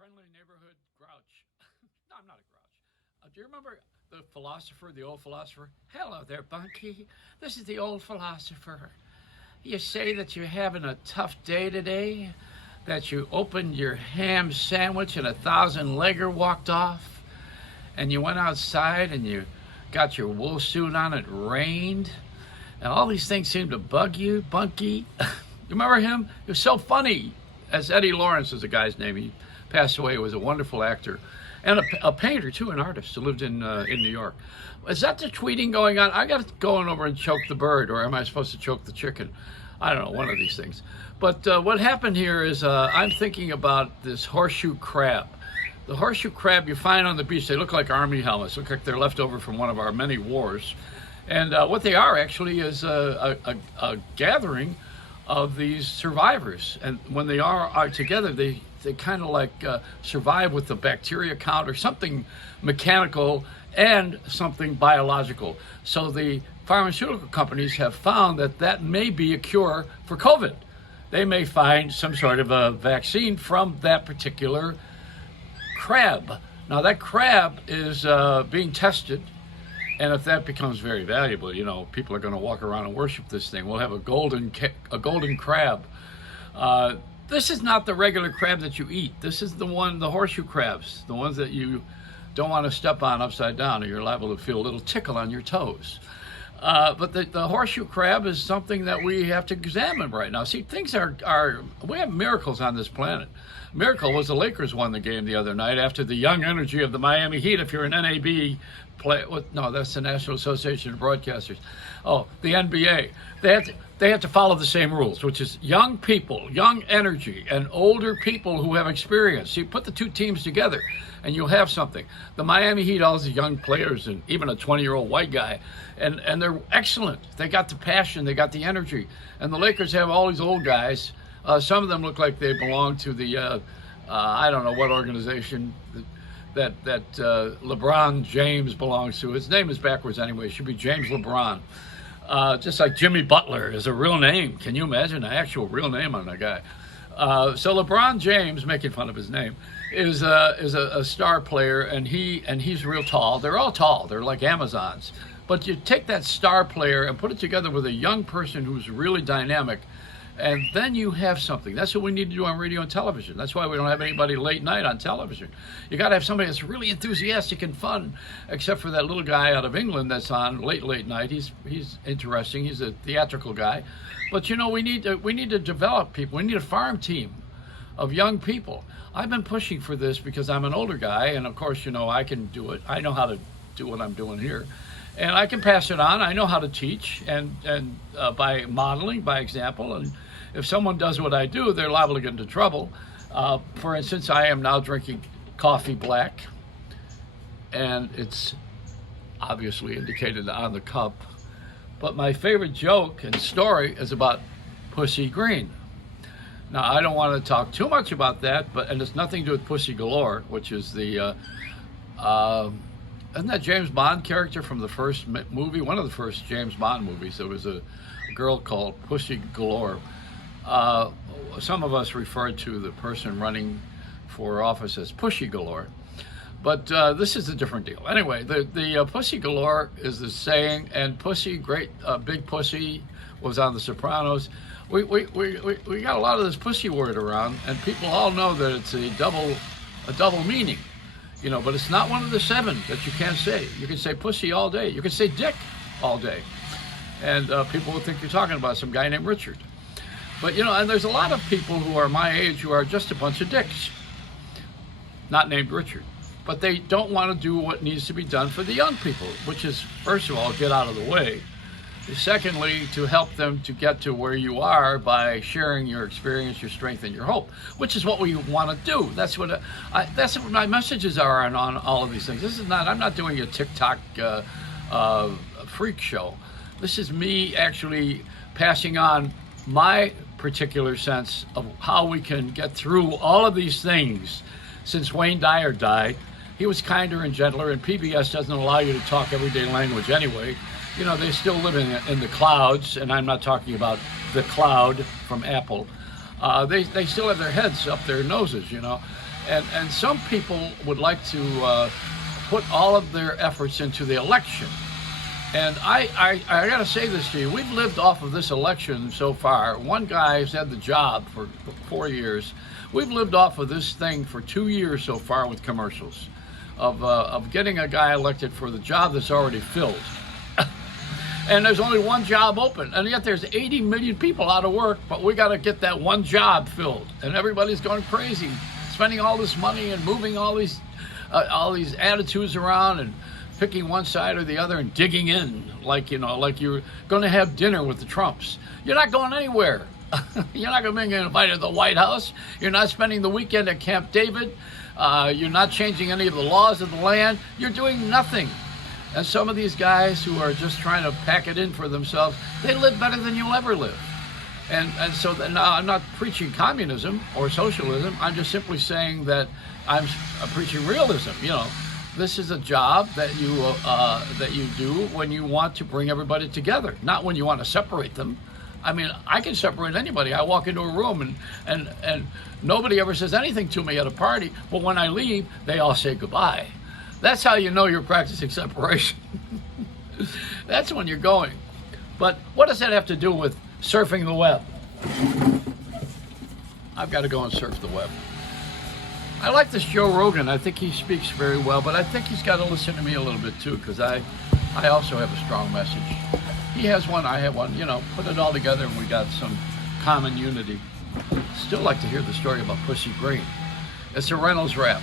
friendly neighborhood grouch. No, I'm not a grouch. Do you remember the philosopher, the old philosopher? Hello there, Bunky. This is the old philosopher. You say that you're having a tough day today, that you opened your ham sandwich and a thousand legger walked off, and you went outside and you got your wool suit on, it rained, and all these things seem to bug you, Bunky. You remember him? He was so funny. As Eddie Lawrence is the guy's name. He passed away. He was a wonderful actor. And a painter, too, an artist who lived in New York. Is that the tweeting going on? I got to go on over and choke the bird, or am I supposed to choke the chicken? I don't know, one of these things. But what happened here is I'm thinking about this horseshoe crab. The horseshoe crab you find on the beach, they look like army helmets, look like they're left over from one of our many wars. And what they are actually is a gathering of these survivors. And when they are together, they kind of like survive with the bacteria count or something mechanical and something biological. So the pharmaceutical companies have found that that may be a cure for COVID. They may find some sort of a vaccine from that particular crab. Now that crab is being tested, and if that becomes very valuable, you know, people are going to walk around and worship this thing. We'll have a golden crab. This is not the regular crab that you eat. This is the horseshoe crabs, the ones that you don't want to step on upside down, or you're liable to feel a little tickle on your toes. But the horseshoe crab is something that we have to examine right now. See, things we have miracles on this planet. Miracle was the Lakers won the game the other night after the young energy of the Miami Heat. If you're an NAB player, no, that's the National Association of Broadcasters. Oh, the NBA. They have to follow the same rules, which is young people, young energy, and older people who have experience. So you put the two teams together, and you'll have something. The Miami Heat, all these young players, and even a 20-year-old white guy, and they're excellent. They got the passion, they got the energy. And the Lakers have all these old guys. Some of them look like they belong to the, I don't know what organization that LeBron James belongs to. His name is backwards anyway. It should be James LeBron. Just like Jimmy Butler is a real name. Can you imagine an actual real name on a guy? So LeBron James, making fun of his name, is a star player, and he's real tall. They're all tall. They're like Amazons. But you take that star player and put it together with a young person who's really dynamic, and then you have something. That's what we need to do on radio and television. That's why we don't have anybody late night on television. You got to have somebody that's really enthusiastic and fun, except for that little guy out of England that's on late night. He's interesting. He's a theatrical guy. But, you know, we need to develop people. We need a farm team of young people. I've been pushing for this because I'm an older guy, and, of course, you know, I can do it. I know how to do what I'm doing here. And I can pass it on. I know how to teach, and by modeling, by example. And if someone does what I do, they're liable to get into trouble. For instance, I am now drinking coffee black, and it's obviously indicated on the cup. But my favorite joke and story is about Pussy Green. Now, I don't want to talk too much about that, and it's nothing to do with Pussy Galore, which is the, isn't that James Bond character from the first movie? One of the first James Bond movies. There was a girl called Pussy Galore. Some of us refer to the person running for office as Pussy Galore. But this is a different deal. Anyway, the Pussy Galore is the saying, and Pussy, big pussy, was on The Sopranos. We got a lot of this pussy word around, and people all know that it's a double meaning, you know. But it's not one of the seven that you can't say. You can say pussy all day. You can say dick all day, and people will think you're talking about some guy named Richard. But you know, and there's a lot of people who are my age who are just a bunch of dicks, not named Richard. But they don't want to do what needs to be done for the young people, which is, first of all, get out of the way. Secondly, to help them to get to where you are by sharing your experience, your strength, and your hope, which is what we want to do. That's what my messages are on all of these things. This is not. I'm not doing a TikTok freak show. This is me actually passing on my particular sense of how we can get through all of these things. Since Wayne Dyer died, he was kinder and gentler, and PBS doesn't allow you to talk everyday language anyway. You know, they still live in the clouds, and I'm not talking about the cloud from Apple. They still have their heads up their noses, you know. And some people would like to put all of their efforts into the election. And I got to say this to you. We've lived off of this election so far. One guy has had the job for 4 years. We've lived off of this thing for 2 years so far with commercials of getting a guy elected for the job that's already filled. And there's only one job open. And yet there's 80 million people out of work, but we got to get that one job filled. And everybody's going crazy, spending all this money and moving all these attitudes around and picking one side or the other and digging in like you're going to have dinner with the Trumps. You're not going anywhere. You're not going to be invited to the White House. You're not spending the weekend at Camp David. You're not changing any of the laws of the land. You're doing nothing. And some of these guys who are just trying to pack it in for themselves, they live better than you'll ever live. And so now I'm not preaching communism or socialism. I'm just simply saying that I'm preaching realism. This is a job that you do when you want to bring everybody together, not when you want to separate them. I mean, I can separate anybody. I walk into a room and nobody ever says anything to me at a party, but when I leave, they all say goodbye. That's how you know you're practicing separation. That's when you're going. But what does that have to do with surfing the web? I've got to go and surf the web. I like this Joe Rogan. I think he speaks very well, but I think he's got to listen to me a little bit too, because I also have a strong message. He has one, I have one, put it all together and we got some common unity. Still like to hear the story about Pussy Green. It's a Reynolds rap.